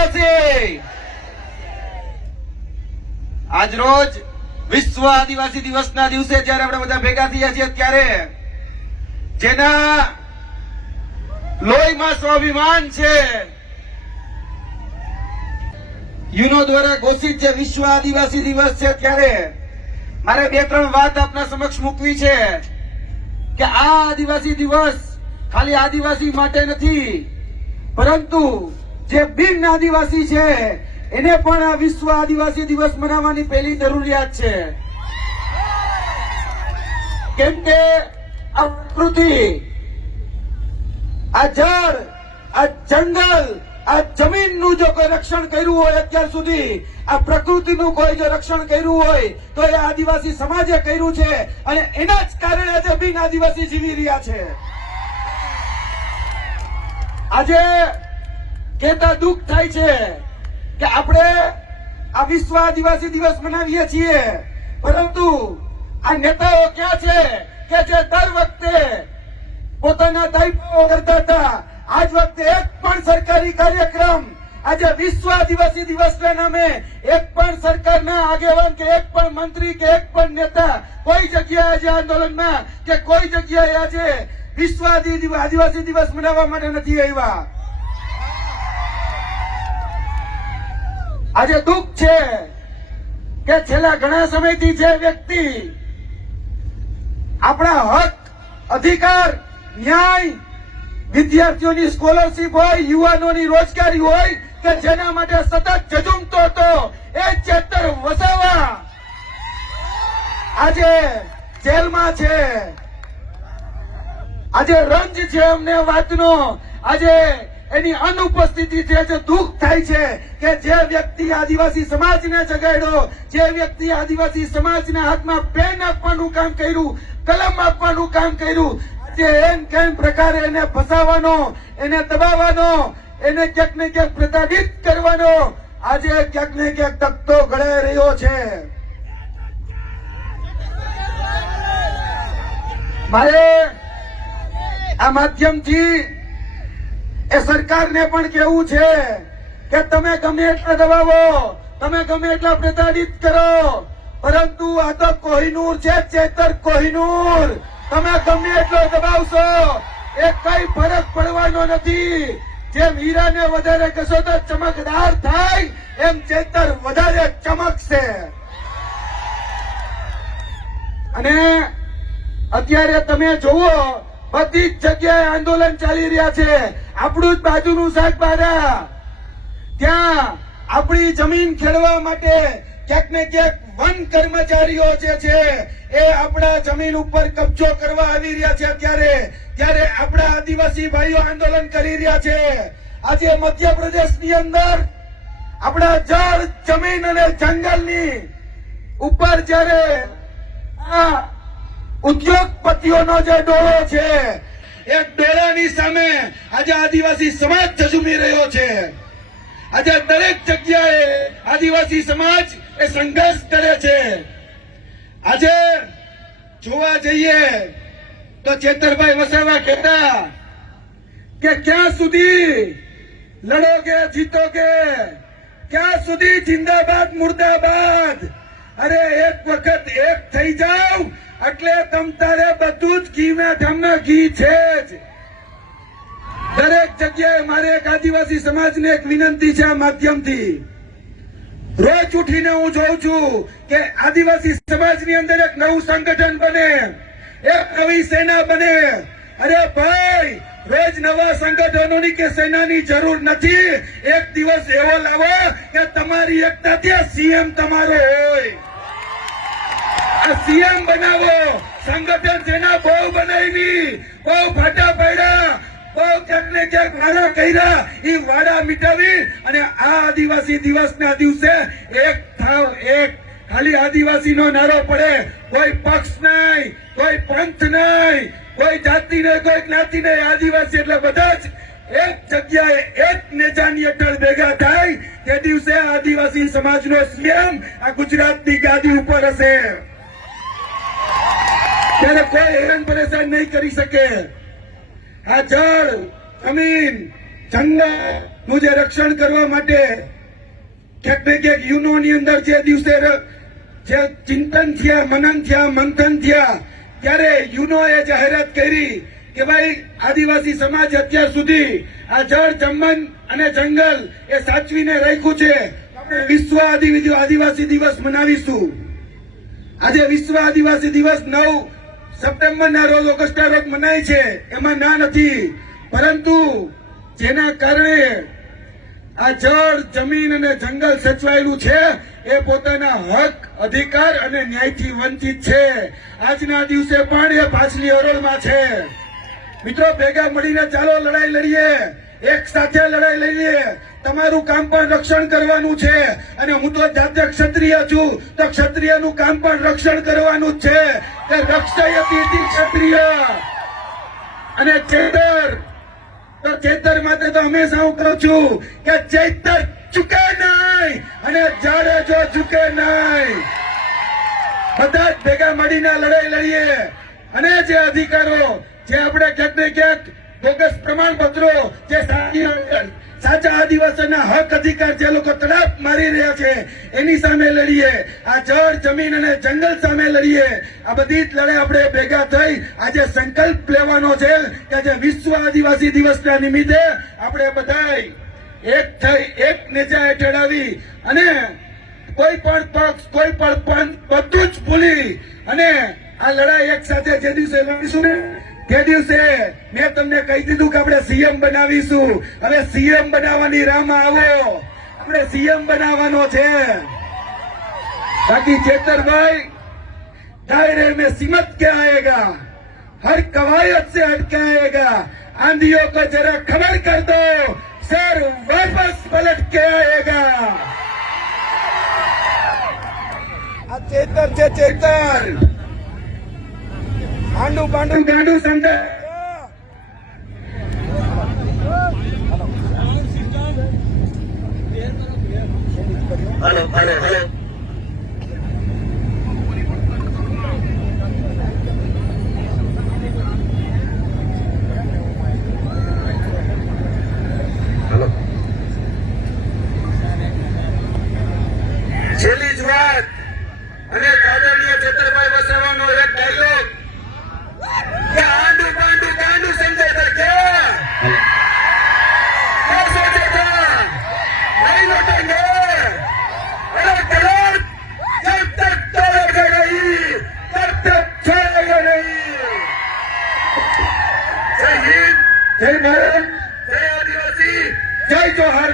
આદિવાસી આજ રોજ વિશ્વ આદિવાસી દિવસના દિવસે જ્યારે આપણે બધા ભેગા થયા છીએ ત્યારે જેના લોહીમાં સ્વાભિમાન છે યુનો દ્વારા ઘોષિત જે વિશ્વ આદિવાસી દિવસ છે ત્યારે મારે 2-3 વાત આપના સમક્ષ મૂકવી છે કે આ આદિવાસી દિવસ ખાલી આદિવાસી માટે નથી પરંતુ જે બિન આદિવાસી છે એને પણ આ વિશ્વ આદિવાસી દિવસ મનાવવાની પહેલી જરૂરિયાત છે કેમ કે આ પ્રકૃતિ આ જળ આ જંગલ આ જમીનનું જો કોઈ રક્ષણ કર્યું હોય અત્યાર સુધી આ પ્રકૃતિનું કોઈ જો રક્ષણ કર્યું હોય તો એ આદિવાસી સમાજે કર્યું છે અને એના જ કારણે આજે બિન આદિવાસી જીવી રહ્યા છે આજે કહેતા દુઃખ થાય છે કે આપણે આ વિશ્વ આદિવાસી દિવસ મનાવીએ છીએ પરંતુ આ નેતાઓ ક્યાં છે કે જે દર વખતે પોતાના દાયકાઓ કરતા હતા આજ વખતે એક પણ સરકારી કાર્યક્રમ આજે વિશ્વ આદિવાસી દિવસના નામે એક પણ સરકારના આગેવાન કે એક પણ મંત્રી કે એક પણ નેતા કોઈ જગ્યાએ આજે આંદોલનમાં કે કોઈ જગ્યાએ આજે વિશ્વ આદિવાસી દિવસ મનાવવા માટે નથી આવ્યા આજે દુઃખ છે કે છેલ્લા ઘણા સમયથી જે વ્યક્તિ આપણા હક અધિકાર ન્યાય વિદ્યાર્થીઓની સ્કોલરશીપ હોય યુવાનોની રોજગારી હોય કે જેના માટે સતત ઝઝૂમતો હતો એ ચેતર વસાવા આજે જેલમાં છે આજે રંજ છે અમને વાતનો આજે એની અનુપસ્થિતિ છે જે દુઃખ થાય છે કે જે વ્યક્તિ આદિવાસી સમાજને જગાડ્યો જે વ્યક્તિ આદિવાસી સમાજના હાથમાં પેન આપવાનું કામ કર્યું કલમ આપવાનું કામ કર્યું જે એમ કેમ પ્રકારે એને ફસાવાનો એને દબાવવાનો એને ક્યાંક ને ક્યાંક પ્રતાડિત કરવાનો આજે ક્યાંક ને ક્યાંક તકતો ઘડાઈ રહ્યો છે મારે આ માધ્યમથી એ સરકારને પણ કહેવું છે કે તમે ગમે એટલા દબાવો તમે ગમે એટલા પ્રતાડિત કરો પરંતુ આ તો કોહિનૂર છે ચેતર કોહિનૂર તમે ગમે એટલો દબાવશો એ કઈ ફરક પડવાનો નથી જેમ હીરાને વધારે કશો તો ચમકદાર થાય એમ ચેતર વધારે ચમકશે અને અત્યારે તમે જુઓ બધી જ જગ્યાએ આંદોલન ચાલી રહ્યા છે આપણું જ બાજુનું શાકબારા ત્યાં આપણી જમીન ખેડવા માટે ક્યાંક ને ક્યાંક વન કર્મચારીઓ જે છે એ આપણા જમીન ઉપર કબજો કરવા આવી રહ્યા છે ત્યારે આપણા આદિવાસી ભાઈઓ આંદોલન કરી રહ્યા છે આજે મધ્યપ્રદેશની અંદર આપણા જળ જમીન અને જંગલની ઉપર જ્યારે આ ઉદ્યોગપતિઓનો જે ડોળો છે એ ડોળાની સામે આજે આદિવાસી સમાજ ઝઝૂમી રહ્યો છે આજે દરેક જગ્યાએ આદિવાસી સમાજ એ સંઘર્ષ કરે છે આજે જોવા જઈએ તો ચેતરભાઈ વસાવા કહેતા કે ક્યાં સુધી લડોગે જીતોગે ક્યાં સુધી જિંદાબાદ મુર્દાબાદ અરે એક વખત એક થઈ જાવ એટલે તમ તારે બધું જ ઘી મેં ઠામના ઘી છે જ દરેક જગ્યાએ મારે એક આદિવાસી સમાજને એક વિનંતી છે આ માધ્યમથી રોજ ઉઠીને હું જોઉં છું કે આદિવાસી સમાજની અંદર એક નવું સંગઠન બને એક નવી સેના બને અરે ભાઈ રોજ નવા સંગઠનોની કે સેનાની જરૂર નથી એક દિવસ એવો લાવો કે તમારી એકતાથી સીએમ તમારો હોય આ સીએમ બનાવો સંગઠન સેના બહુ બનાવી બહુ ફાટા પાડ્યા બહુ ક્યાંક ને ક્યાંક વાડા કર્યા એ વાડા મિટાવી અને આ આદિવાસી દિવસના દિવસે એક થાવ એક ખાલી આદિવાસી નો નારો પડે કોઈ પક્ષ નહીં કોઈ પંથ નહીં કોઈ જાતિ નહીં કોઈ જ્ઞાતિ નહીં આદિવાસી એટલે બધા જ એક જગ્યાએ એક નેજાની હેઠળ ભેગા થાય તે દિવસે આદિવાસી સમાજનો સીએમ આ ગુજરાતની ગાદી ઉપર હશે ત્યારે કોઈ હેરાન પરેશાન નહીં કરી શકે આ જળ જમીન જંગલનું જે રક્ષણ કરવા માટે ક્યાંક ને ક્યાંક યુનોની અંદર જે દિવસે જે ચિંતન થયા, મનન થયા, મંથન થયા, ત્યારે યુનોએ જાહેરાત કરી કે ભાઈ આદિવાસી સમાજ અત્યાર સુધી આ જળ, જમન અને જંગલ એ સાચવીને રાખ્યું છે. આપણે વિશ્વ આદિવાસી દિવસ મનાવીશું. આજે વિશ્વ આદિવાસી દિવસ 9 સપ્ટેમ્બરના રોજ, ઓગસ્ટના રોજ મનાય છે, એમાં ના નથી. પરંતુ જેના કારણે આ જળ, જમીન અને જંગલ સચવાયેલું છે એ પોતાના હક, અધિકાર અને ન્યાયથી વંચિત છે. આજના દિવસે પણ એ પાછલી હરોળમાં છે. મિત્રો, ભેગા મળીને ચાલો લડાઈ લડીએ, એક સાથે લડાઈ લડીએ. તમારું કામ પણ રક્ષણ કરવાનું છે અને હું તો જાતે ક્ષત્રિય છું, તો ક્ષત્રિયનું કામ પણ રક્ષણ કરવાનું જ છે. કે રક્ષયતિ ક્ષત્રિય અને ચેતર. તો ચેતર માટે તો હંમેશા હું કહું છું કે ચેતર ચૂકે નહીં અને જાડેજો ચૂકે નહીં. બધા જ ભેગા મળીને લડાઈ લડીએ અને જે અધિકારો, જે આપણે ક્યાંક ને ક્યાંક બોગસ પ્રમાણપત્રો, જે સાચા આદિવાસીના હક, અધિકાર જે લોકો તડાપ મારી રહ્યા છે એની સામે લડીએ. આ જળ, જમીન અને જંગલ સામે લડીએ. આ બધી જ લડાઈ આપણે ભેગા થઈ આજે સંકલ્પ લેવાનો છે કે આજે વિશ્વ આદિવાસી દિવસના નિમિત્તે આપણે બધાય એક થઈ, એક નેજા હેઠળ આવી અને કોઈ પણ પક્ષ, કોઈ પણ પંથ બધું જ ભૂલી અને આ લડાઈ એક સાથે જે દિવસે લડીશું ને તે દિવસે મેં તમને કહી દીધું કે આપણે સીએમ બનાવીશું. હવે સીએમ બનાવવાની રાહમાં આવો, આપણે સીએમ બનાવવાનો છે. બાકી ચેતરભાઈ, दायरे में सिमट के आएगा, हर कवायद से हट के आएगा. आंधियों को जरा खबर कर दो, सर वापस पलट के आएगा. आ चेतर છે ચેતર. આંડુ પાંડુ ગાંડુ સંદર. हेलो हेलो हेलो છેલ્લી જ વાત અને આદરણીય ચેતરભાઈ વસાવાનો એક ડાયલોગ કે આંડુ પાંડુ ગાંડુ સંજય क्या सोचे था नहीं लौटेंगे. अरे करोड़ जब तक तोड़ेगा नहीं तब तक छोड़ेगा नहीं. जय हिंद, जय भारत, जय आदिवासी, जय जोहार.